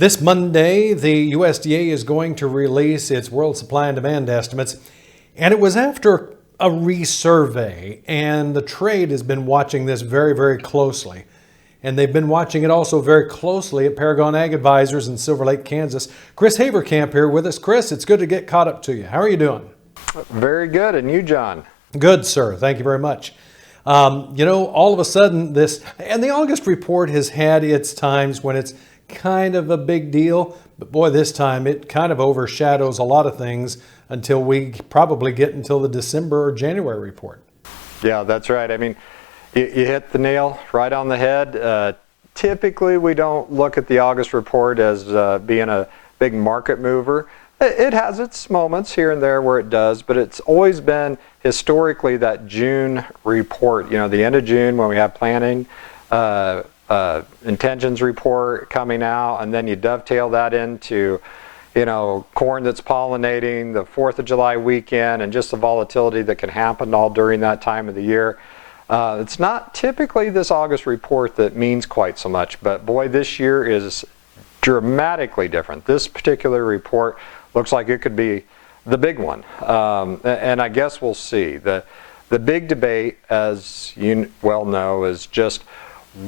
This Monday, the USDA is going to release its world supply and demand estimates, and it was after a resurvey, and the trade has been watching this very, very closely. And they've been watching it also very closely at Paragon Ag Advisors in Silver Lake, Kansas. Chris Haverkamp here with us. Chris, it's good to get caught up to you. How are you doing? Very good. And you, John? Good, sir. Thank you very much. All of a sudden and the August report has had its times when it's kind of a big deal, but boy, this time it kind of overshadows a lot of things until we probably get until the December or January report. Yeah, that's right. I mean, you hit the nail right on the head. Typically, we don't look at the August report as being a big market mover. It has its moments here and there where it does, but it's always been historically that June report, the end of June when we have planning, intentions report coming out, and then you dovetail that into corn that's pollinating, the 4th of July weekend, and just the volatility that can happen all during that time of the year. It's not typically this August report that means quite so much, but boy, this year is dramatically different. This particular report looks like it could be the big one, and I guess we'll see. The big debate, as you well know, is just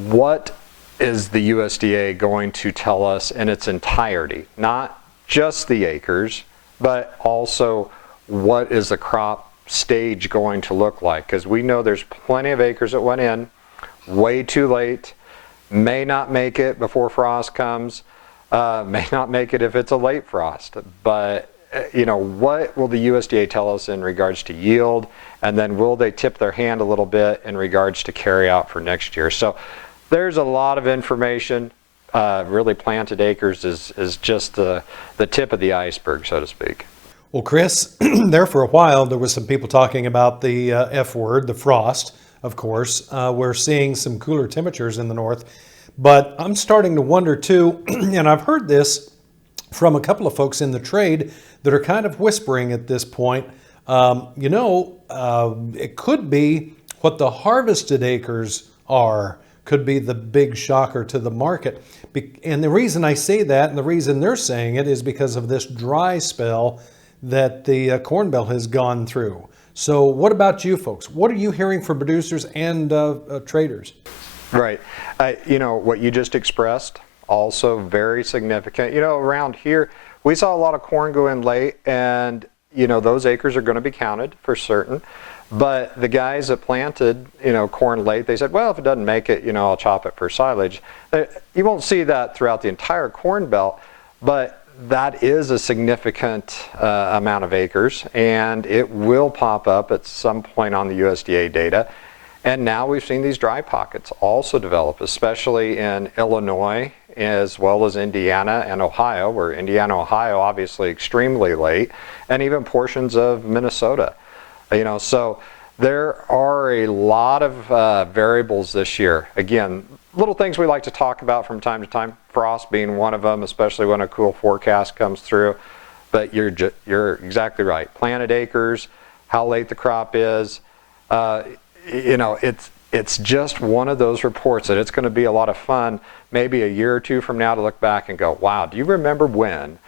what is the USDA going to tell us in its entirety? Not just the acres, but also what is the crop stage going to look like? Because we know there's plenty of acres that went in way too late, may not make it before frost comes, may not make it if it's a late frost. But what will the USDA tell us in regards to yield, and then will they tip their hand a little bit in regards to carry out for next year? So there's a lot of information. Really, planted acres is just the tip of the iceberg, so to speak. Well, Chris, there for a while, there was some people talking about the F word, the frost, of course. We're seeing some cooler temperatures in the north, but I'm starting to wonder too, and I've heard this from a couple of folks in the trade that are kind of whispering at this point, it could be what the harvested acres are, could be the big shocker to the market. And the reason I say that, and the reason they're saying it, is because of this dry spell that the Corn Belt has gone through. So what about you folks? What are you hearing from producers and traders? Right. What you just expressed, also very significant. Around here, we saw a lot of corn go in late, and those acres are going to be counted for certain. But the guys that planted, corn late, they said, well, if it doesn't make it, I'll chop it for silage. You won't see that throughout the entire Corn Belt, but that is a significant amount of acres, and it will pop up at some point on the USDA data. And now we've seen these dry pockets also develop, especially in Illinois, as well as Indiana and Ohio, where Indiana, Ohio, obviously extremely late, and even portions of Minnesota. So there are a lot of variables this year. Again, little things we like to talk about from time to time, frost being one of them, especially when a cool forecast comes through. But you're exactly right. Planted acres, how late the crop is, it's just one of those reports that it's going to be a lot of fun maybe a year or two from now to look back and go, wow, do you remember when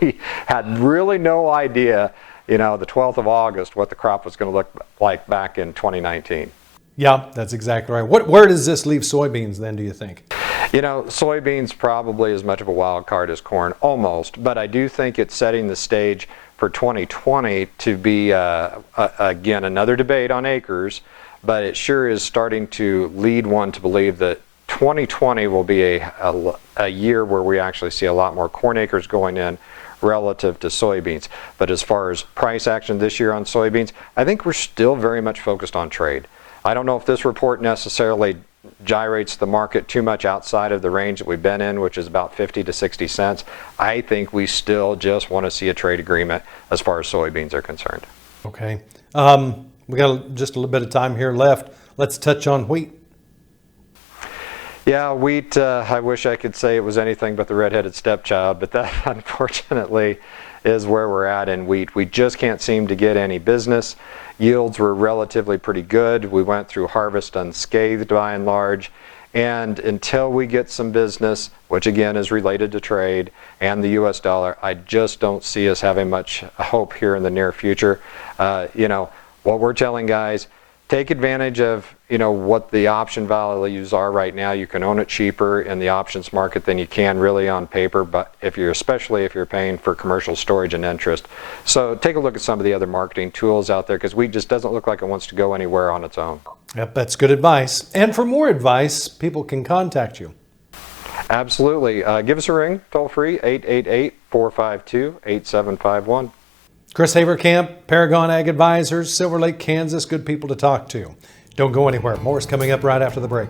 we had really no idea, the 12th of August, what the crop was going to look like back in 2019. Yeah, that's exactly right. Where does this leave soybeans then, do you think? Soybeans probably as much of a wild card as corn, almost. But I do think it's setting the stage for 2020 to be, again, another debate on acres. But it sure is starting to lead one to believe that 2020 will be a year where we actually see a lot more corn acres going in relative to soybeans. But as far as price action this year on soybeans, I think we're still very much focused on trade. I don't know if this report necessarily gyrates the market too much outside of the range that we've been in, which is about 50 to 60 cents. I think we still just want to see a trade agreement as far as soybeans are concerned. Okay. We got just a little bit of time here left. Let's touch on wheat. Yeah, wheat, I wish I could say it was anything but the redheaded stepchild, but that unfortunately is where we're at in wheat. We just can't seem to get any business. Yields were relatively pretty good. We went through harvest unscathed by and large, And until we get some business, which again is related to trade and the US dollar, I just don't see us having much hope here in the near future. What we're telling guys, take advantage of what the option values are right now. You can own it cheaper in the options market than you can really on paper, but especially if you're paying for commercial storage and interest. So take a look at some of the other marketing tools out there, because wheat just doesn't look like it wants to go anywhere on its own. Yep, that's good advice. And for more advice, people can contact you. Absolutely. Give us a ring, toll free, 888-452-8751. Chris Haverkamp, Paragon Ag Advisors, Silver Lake, Kansas, good people to talk to. Don't go anywhere. More is coming up right after the break.